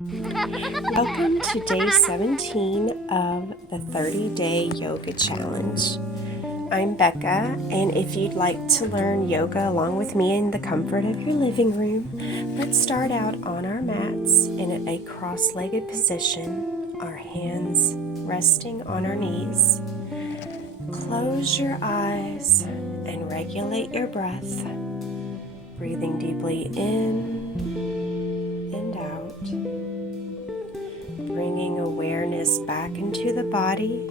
Welcome to day 17 of the 30-day yoga challenge. I'm Beka, and if you'd like to learn yoga along with me in the comfort of your living room, let's start out on our mats in a cross-legged position, our hands resting on our knees. Close your eyes and regulate your breath, breathing deeply in and out. Bringing awareness back into the body.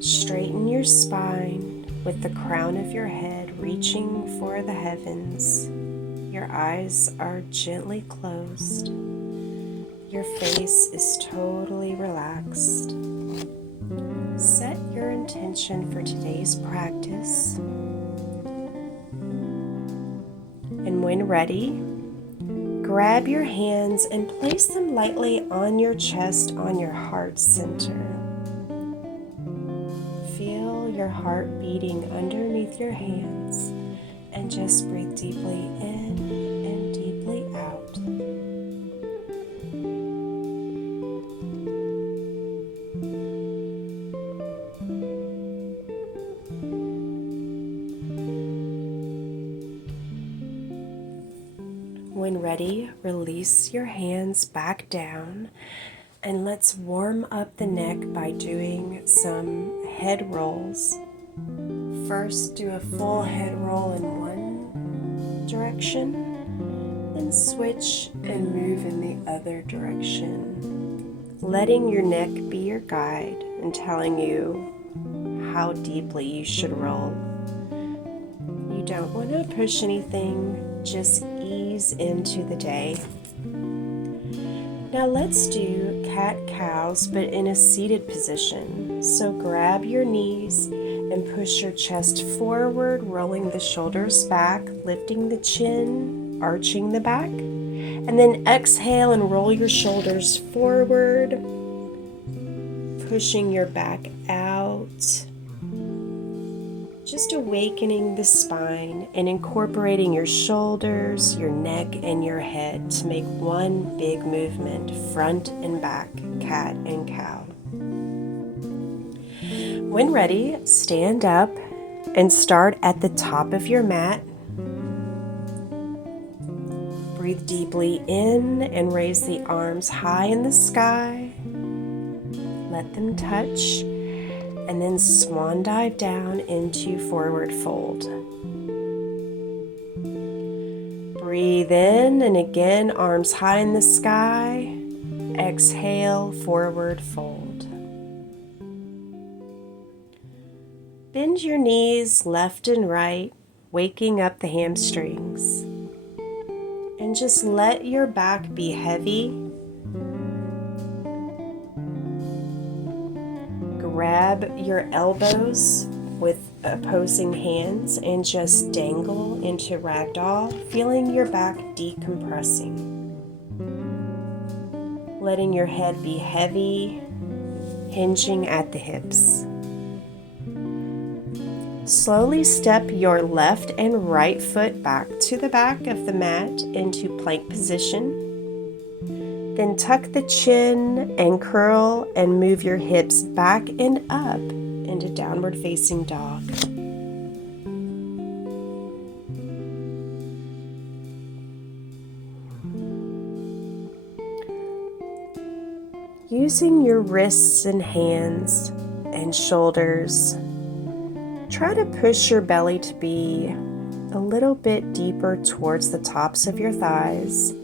Straighten your spine with the crown of your head reaching for the heavens. Your eyes are gently closed. Your face is totally relaxed. Set your intention for today's practice. And when ready, grab your hands and place them lightly on your chest, on your heart center. Feel your heart beating underneath your hands and just breathe deeply in and deeply out. When ready, release your hands back down and let's warm up the neck by doing some head rolls. First, do a full head roll in one direction, then switch and move in the other direction, letting your neck be your guide and telling you how deeply you should roll. You don't want to push anything, just ease into the day. Now let's do cat-cows, but in a seated position. So grab your knees and push your chest forward, rolling the shoulders back, lifting the chin, arching the back. And then exhale and roll your shoulders forward, pushing your back out. Just awakening the spine and incorporating your shoulders, your neck, and your head to make one big movement, front and back, cat and cow. When ready, stand up and start at the top of your mat. Breathe deeply in and raise the arms high in the sky. Let them touch. And then swan dive down into forward fold. Breathe in and again, arms high in the sky. Exhale, forward fold. Bend your knees left and right, waking up the hamstrings. And just let your back be heavy. Grab your elbows with opposing hands and just dangle into ragdoll, feeling your back decompressing. Letting your head be heavy, hinging at the hips. Slowly step your left and right foot back to the back of the mat into plank position. Then tuck the chin and curl and move your hips back and up into downward facing dog. Using your wrists and hands and shoulders, try to push your belly to be a little bit deeper towards the tops of your thighs.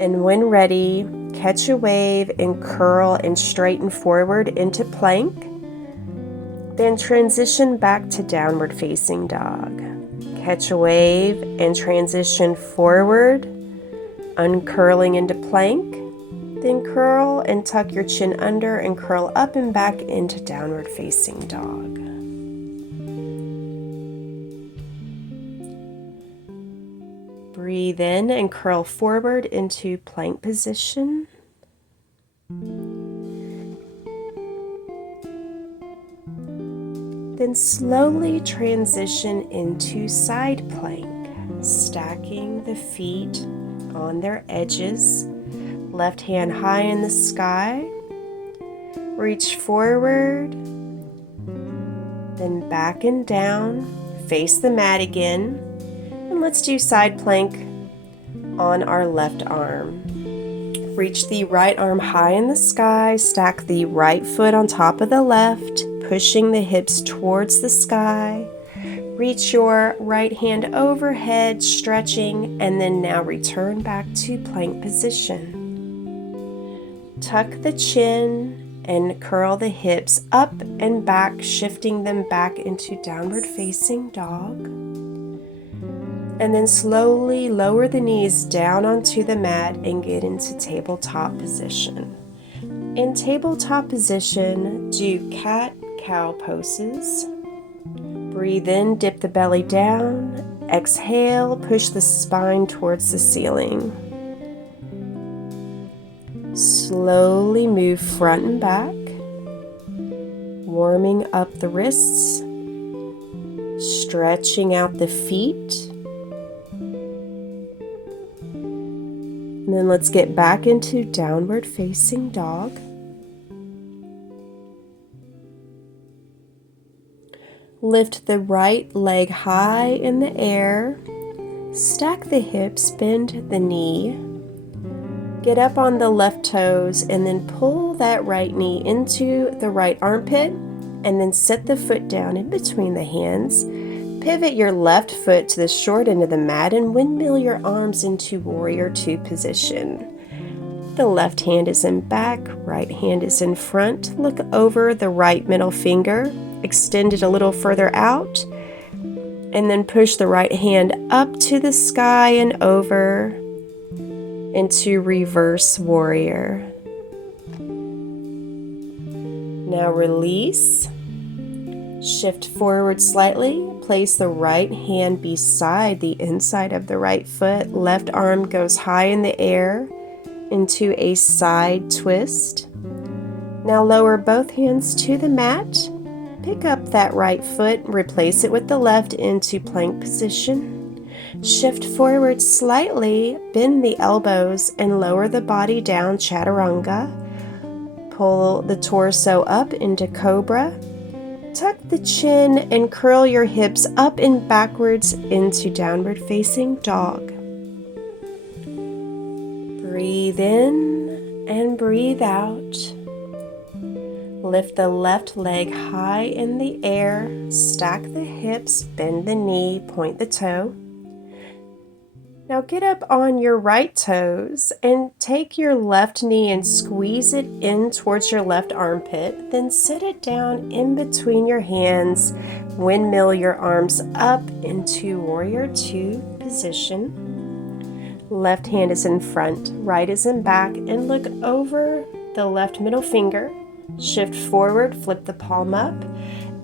And when ready, catch a wave and curl and straighten forward into plank. Then transition back to downward facing dog. Catch a wave and transition forward, uncurling into plank. Then curl and tuck your chin under and curl up and back into downward facing dog. Breathe in and curl forward into plank position. Then slowly transition into side plank. stacking the feet on their edges. Left hand high in the sky. Reach forward, then back and down. Face the mat again. And let's do side plank on our left arm. Reach the right arm high in the sky. Stack the right foot on top of the left, pushing the hips towards the sky. Reach your right hand overhead, stretching, and then now return back to plank position. Tuck the chin and curl the hips up and back, shifting them back into downward facing dog. And then slowly lower the knees down onto the mat and get into tabletop position. In tabletop position, do cat-cow poses. Breathe in, dip the belly down. Exhale, push the spine towards the ceiling. Slowly move front and back, warming up the wrists, stretching out the feet. And then let's get back into downward facing dog. Lift the right leg high in the air. Stack the hips, bend the knee. Get up on the left toes and then pull that right knee into the right armpit and then set the foot down in between the hands. Pivot your left foot to the short end of the mat and windmill your arms into warrior two position. The left hand is in back, right hand is in front. Look over the right middle finger. Extend it a little further out, and then push the right hand up to the sky and over into reverse warrior. Now release. Shift forward slightly. Place the right hand beside the inside of the right foot. Left arm goes high in the air into a side twist. Now lower both hands to the mat. Pick up that right foot, replace it with the left into plank position. Shift forward slightly, bend the elbows and lower the body down, chaturanga. Pull the torso up into cobra. Tuck the chin and curl your hips up and backwards into downward facing dog. Breathe in and breathe out. Lift the left leg high in the air, stack the hips, bend the knee, point the toe. Now get up on your right toes and take your left knee and squeeze it in towards your left armpit. Then sit it down in between your hands. Windmill your arms up into warrior two position. Left hand is in front, right is in back, and look over the left middle finger. Shift forward, flip the palm up,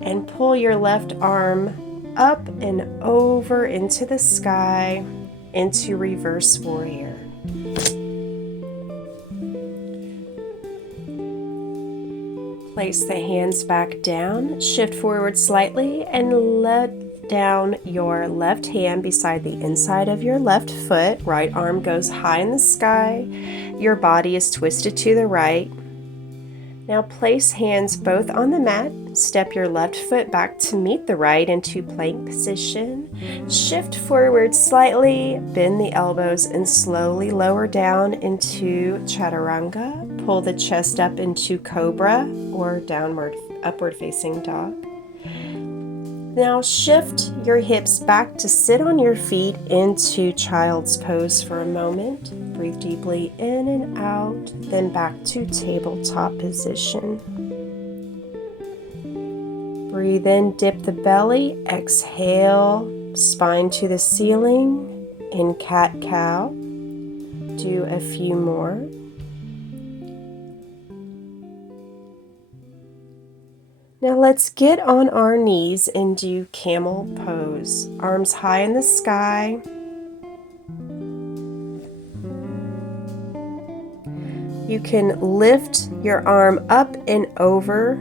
and pull your left arm up and over into the sky, into reverse warrior. Place the hands back down, shift forward slightly, and let down your left hand beside the inside of your left foot. Right arm goes high in the sky. Your body is twisted to the right. Now place hands both on the mat. Step your left foot back to meet the right into plank position. Shift forward slightly, bend the elbows, and slowly lower down into chaturanga. Pull the chest up into cobra or upward facing dog. Now shift your hips back to sit on your feet into child's pose for a moment. Breathe deeply in and out, then back to tabletop position. Breathe in, dip the belly, exhale, spine to the ceiling in cat-cow. Do a few more. Now let's get on our knees and do camel pose. Arms high in the sky. You can lift your arm up and over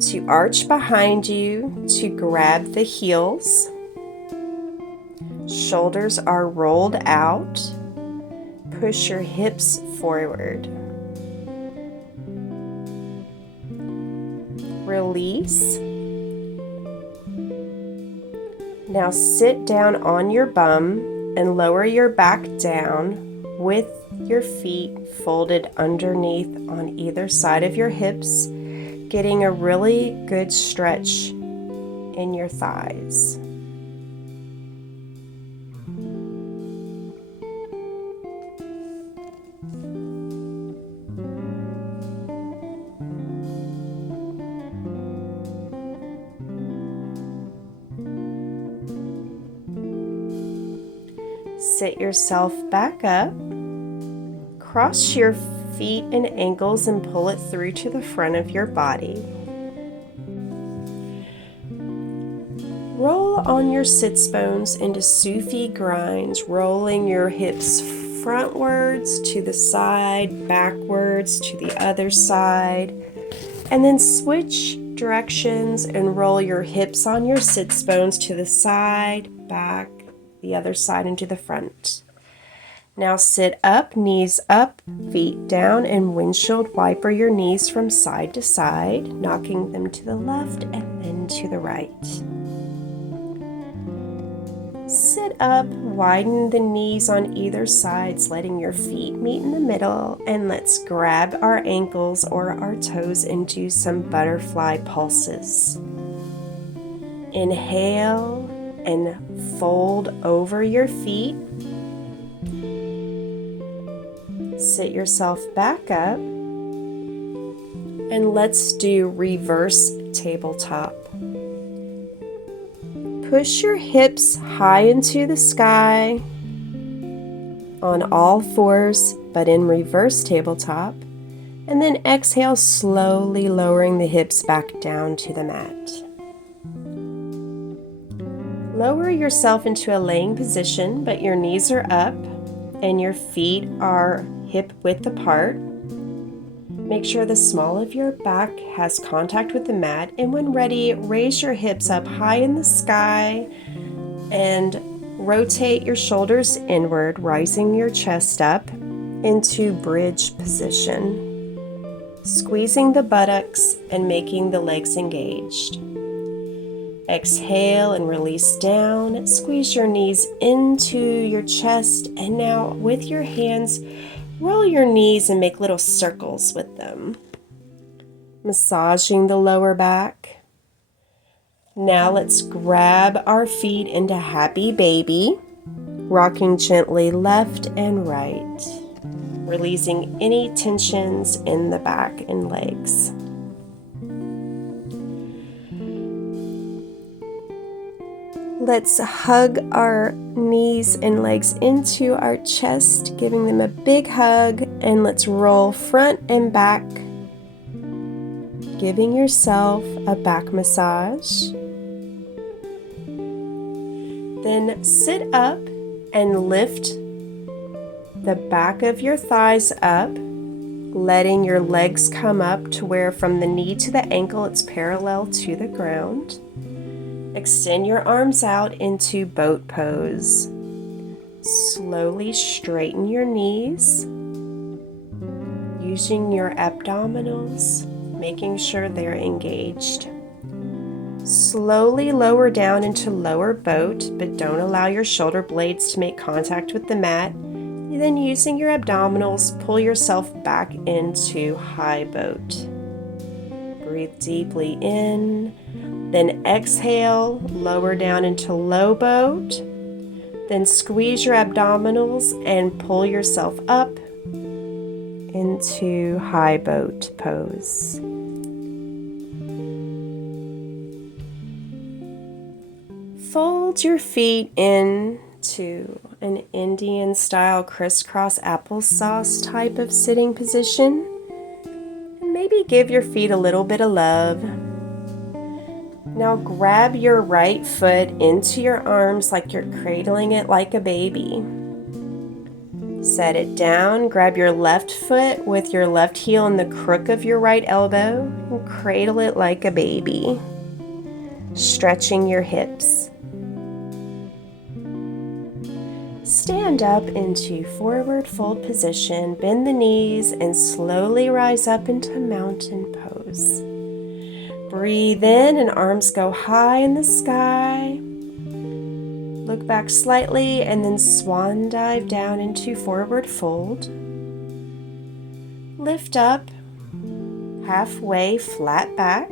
to arch behind you to grab the heels. Shoulders are rolled out. Push your hips forward. Release. Now sit down on your bum and lower your back down with your feet folded underneath on either side of your hips, getting a really good stretch in your thighs. Sit yourself back up. Cross your feet and ankles and pull it through to the front of your body. Roll on your sits bones into Sufi grinds, rolling your hips frontwards to the side, backwards to the other side, and then switch directions and roll your hips on your sits bones to the side, back, the other side, and to the front. Now sit up, knees up, feet down, and windshield wiper your knees from side to side, knocking them to the left and then to the right. Sit up, widen the knees on either sides, letting your feet meet in the middle, and let's grab our ankles or our toes and do some butterfly pulses. Inhale and fold over your feet. Sit yourself back up, and let's do reverse tabletop. Push your hips high into the sky on all fours, but in reverse tabletop, and then exhale, slowly lowering the hips back down to the mat. Lower yourself into a laying position, but your knees are up and your feet are hip width apart. Make sure the small of your back has contact with the mat, and when ready, raise your hips up high in the sky and rotate your shoulders inward, rising your chest up into bridge position, squeezing the buttocks and making the legs engaged. Exhale and release down. Squeeze your knees into your chest, and now with your hands, roll your knees and make little circles with them, massaging the lower back. Now let's grab our feet into happy baby, rocking gently left and right, releasing any tensions in the back and legs. Let's hug our knees and legs into our chest, giving them a big hug, and let's roll front and back, giving yourself a back massage. Then sit up and lift the back of your thighs up, letting your legs come up to where from the knee to the ankle it's parallel to the ground. Extend your arms out into boat pose. Slowly straighten your knees, using your abdominals, making sure they're engaged. Slowly lower down into lower boat, but don't allow your shoulder blades to make contact with the mat. Then using your abdominals, pull yourself back into high boat. Breathe deeply in. Then exhale, lower down into low boat. Then squeeze your abdominals and pull yourself up into high boat pose. Fold your feet into an Indian style crisscross applesauce type of sitting position. And maybe give your feet a little bit of love. Now grab your right foot into your arms like you're cradling it like a baby. Set it down, grab your left foot with your left heel in the crook of your right elbow and cradle it like a baby, stretching your hips. Stand up into forward fold position, bend the knees, and slowly rise up into mountain pose. Breathe in and arms go high in the sky. Look back slightly and then swan dive down into forward fold. Lift up, halfway flat back.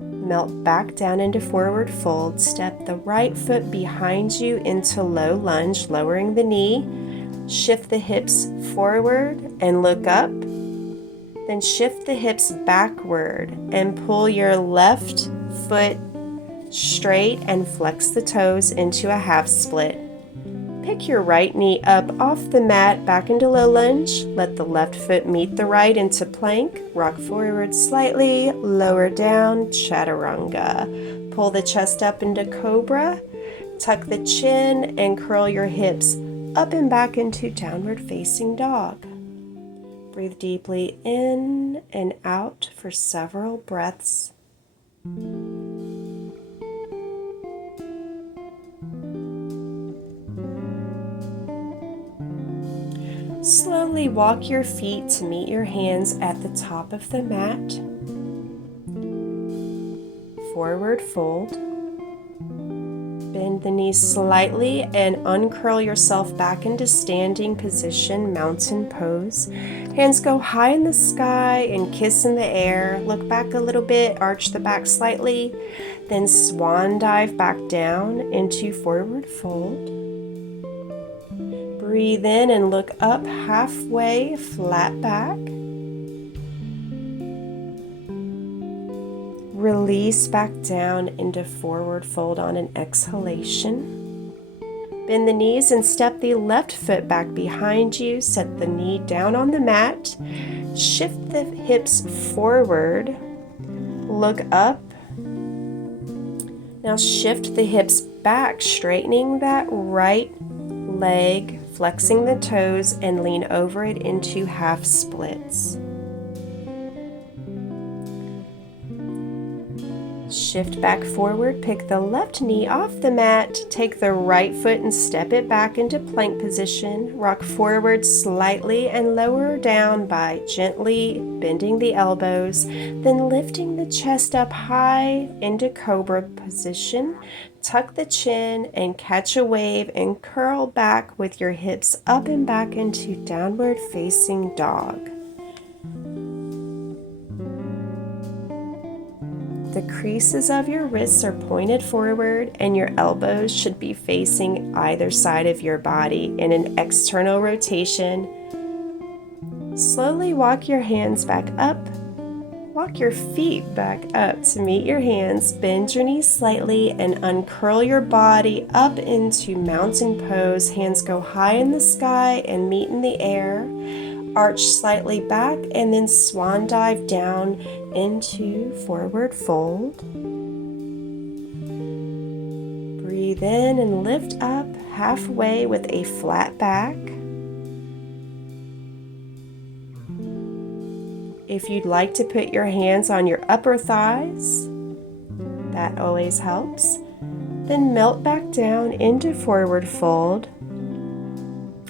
Melt back down into forward fold. Step the right foot behind you into low lunge, lowering the knee. Shift the hips forward and look up. Then shift the hips backward and pull your left foot straight and flex the toes into a half split. Pick your right knee up off the mat back into low lunge. Let the left foot meet the right into plank. Rock forward slightly, lower down, chaturanga. Pull the chest up into cobra. Tuck the chin and curl your hips up and back into downward facing dog. Breathe deeply in and out for several breaths. Slowly walk your feet to meet your hands at the top of the mat. Forward fold. Bend the knees slightly and uncurl yourself back into standing position, mountain pose. Hands go high in the sky and kiss in the air. Look back a little bit, arch the back slightly, then swan dive back down into forward fold. Breathe in and look up halfway, flat back. Release back down into forward fold on an exhalation. Bend the knees and step the left foot back behind you. Set the knee down on the mat. Shift the hips forward. Look up. Now shift the hips back, straightening that right leg, flexing the toes, and lean over it into half splits. Shift back forward, pick the left knee off the mat, take the right foot and step it back into plank position. Rock forward slightly and lower down by gently bending the elbows, then lifting the chest up high into cobra position. Tuck the chin and catch a wave and curl back with your hips up and back into downward facing dog. The creases of your wrists are pointed forward and your elbows should be facing either side of your body in an external rotation. Slowly walk your hands back up. Walk your feet back up to meet your hands. Bend your knees slightly and uncurl your body up into mountain pose. Hands go high in the sky and meet in the air. Arch slightly back and then swan dive down into forward fold. Breathe in and lift up halfway with a flat back. If you'd like to put your hands on your upper thighs, that always helps. Then melt back down into forward fold.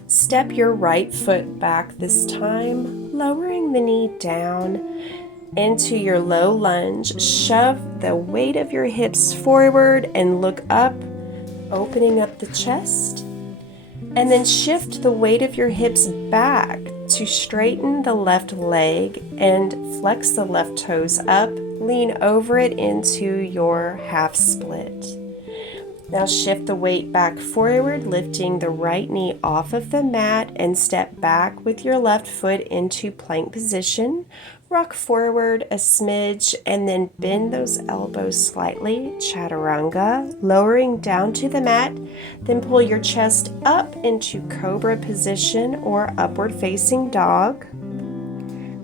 Step your right foot back this time, lowering the knee down into your low lunge. Shove the weight of your hips forward and look up, opening up the chest. And then shift the weight of your hips back to straighten the left leg and flex the left toes up. Lean over it into your half split. Now shift the weight back forward, lifting the right knee off of the mat and step back with your left foot into plank position. Rock forward a smidge and then bend those elbows slightly, chaturanga, lowering down to the mat. Then pull your chest up into cobra position or upward facing dog.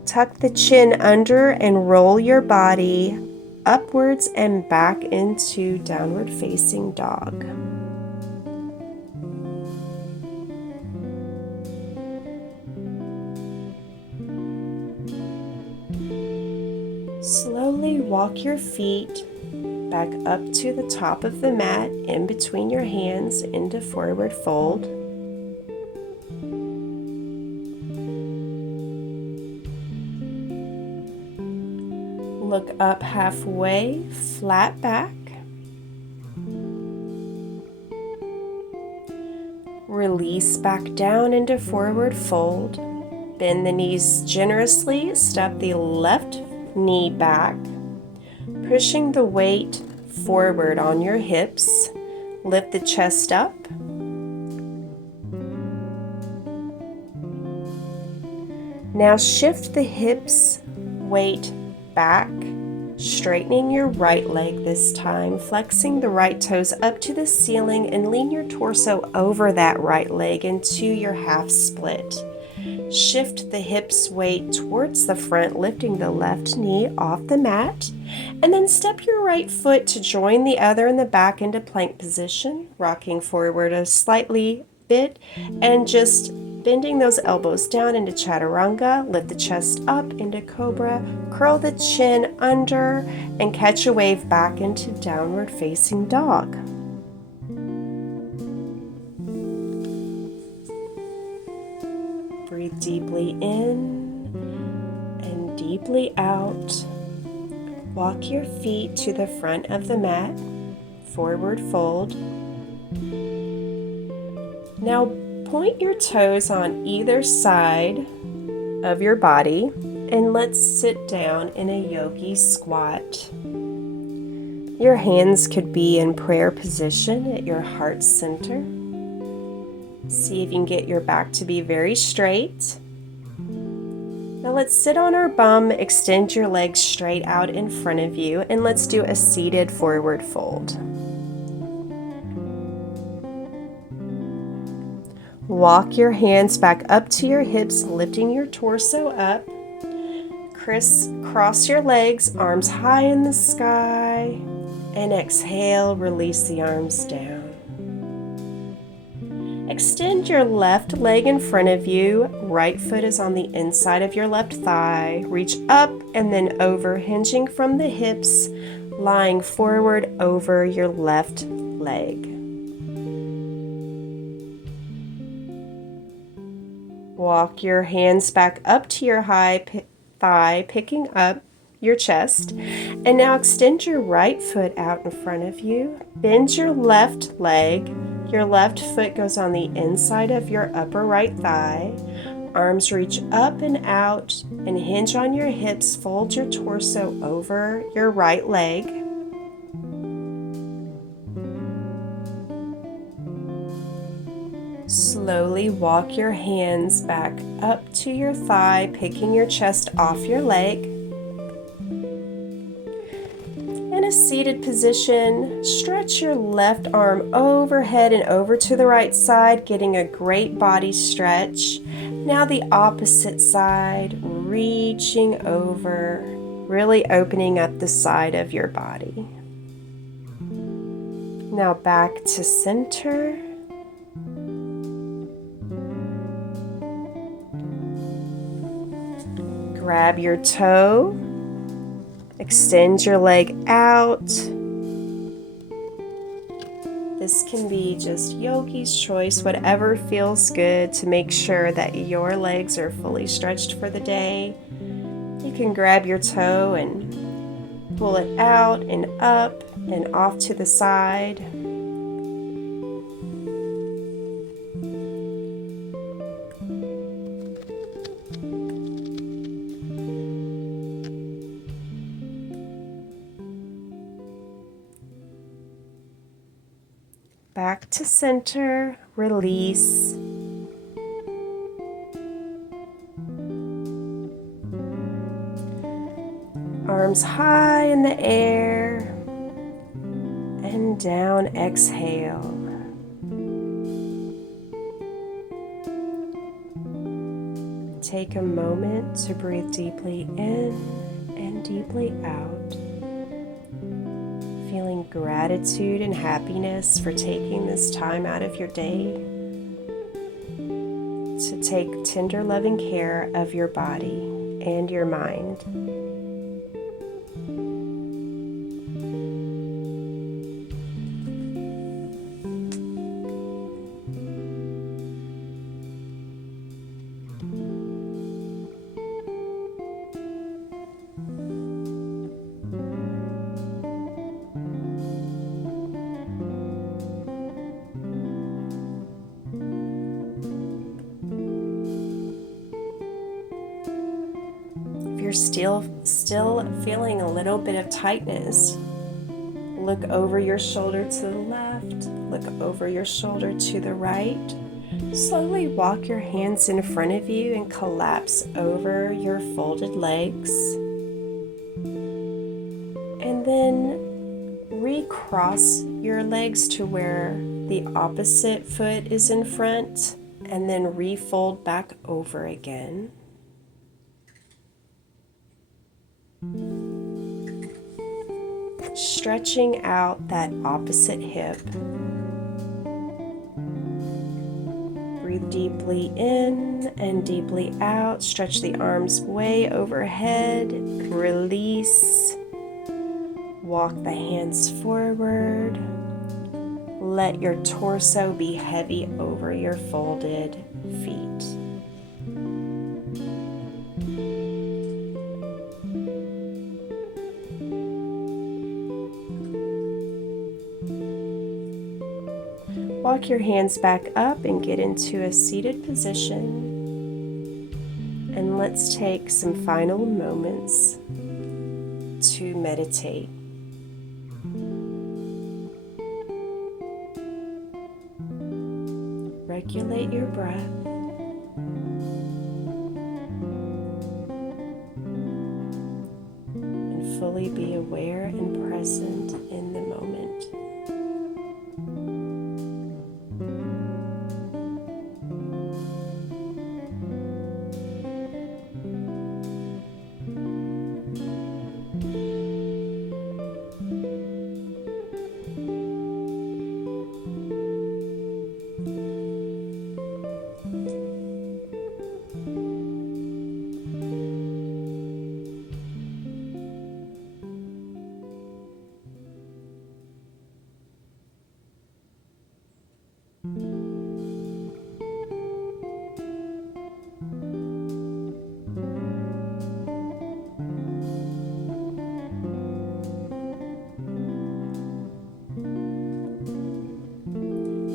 Tuck the chin under and roll your body upwards and back into downward facing dog. Slowly walk your feet back up to the top of the mat, in between your hands, into forward fold. Look up halfway, flat back. Release back down into forward fold. Bend the knees generously, step the left knee back, pushing the weight forward on your hips. Lift the chest up. Now shift the hips, weight back, straightening your right leg this time, flexing the right toes up to the ceiling and lean your torso over that right leg into your half split. Shift the hips weight towards the front, lifting the left knee off the mat, and then step your right foot to join the other in the back into plank position, rocking forward a slightly bit and just bending those elbows down into chaturanga. Lift the chest up into cobra, curl the chin under, and catch a wave back into downward facing dog. Breathe deeply in and deeply out. Walk your feet to the front of the mat, forward fold. Now point your toes on either side of your body and let's sit down in a yogi squat. Your hands could be in prayer position at your heart center. See if you can get your back to be very straight. Now let's sit on our bum, extend your legs straight out in front of you, and let's do a seated forward fold. Walk your hands back up to your hips, lifting your torso up. Cross your legs, arms high in the sky, and exhale, release the arms down. Extend your left leg in front of you. Right foot is on the inside of your left thigh. Reach up and then over, hinging from the hips, lying forward over your left leg. Walk your hands back up to your high thigh, picking up your chest. And now extend your right foot out in front of you. Bend your left leg. Your left foot goes on the inside of your upper right thigh. Arms reach up and out and hinge on your hips. Fold your torso over your right leg. Slowly walk your hands back up to your thigh, picking your chest off your leg. In a seated position, stretch your left arm overhead and over to the right side, getting a great body stretch. Now the opposite side, reaching over, really opening up the side of your body. Now back to center. Grab your toe, extend your leg out. This can be just yogi's choice, whatever feels good to make sure that your legs are fully stretched for the day. You can grab your toe and pull it out and up and off to the side. Back to center, release. Arms high in the air and down, exhale. Take a moment to breathe deeply in and deeply out. Feeling gratitude and happiness for taking this time out of your day to take tender, loving care of your body and your mind. you're still feeling a little bit of tightness, look over your shoulder to the left, look over your shoulder to the right. Slowly walk your hands in front of you and collapse over your folded legs. And then recross your legs to where the opposite foot is in front, and then refold back over again. Stretching out that opposite hip. Breathe deeply in and deeply out. Stretch the arms way overhead. Release. Walk the hands forward. Let your torso be heavy over your folded feet. Walk your hands back up and get into a seated position. And let's take some final moments to meditate. Regulate your breath. And fully be aware and present in the moment.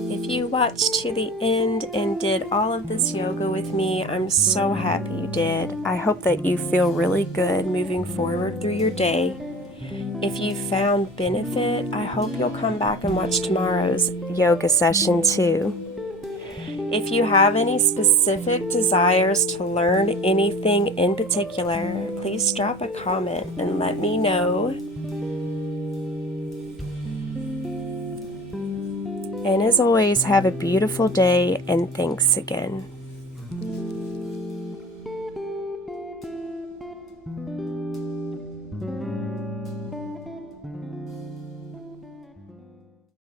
If you watched to the end and did all of this yoga with me, I'm so happy you did. I hope that you feel really good moving forward through your day. If you found benefit, I hope you'll come back and watch tomorrow's yoga session too. If you have any specific desires to learn anything in particular, please drop a comment and let me know. And as always, have a beautiful day and thanks again.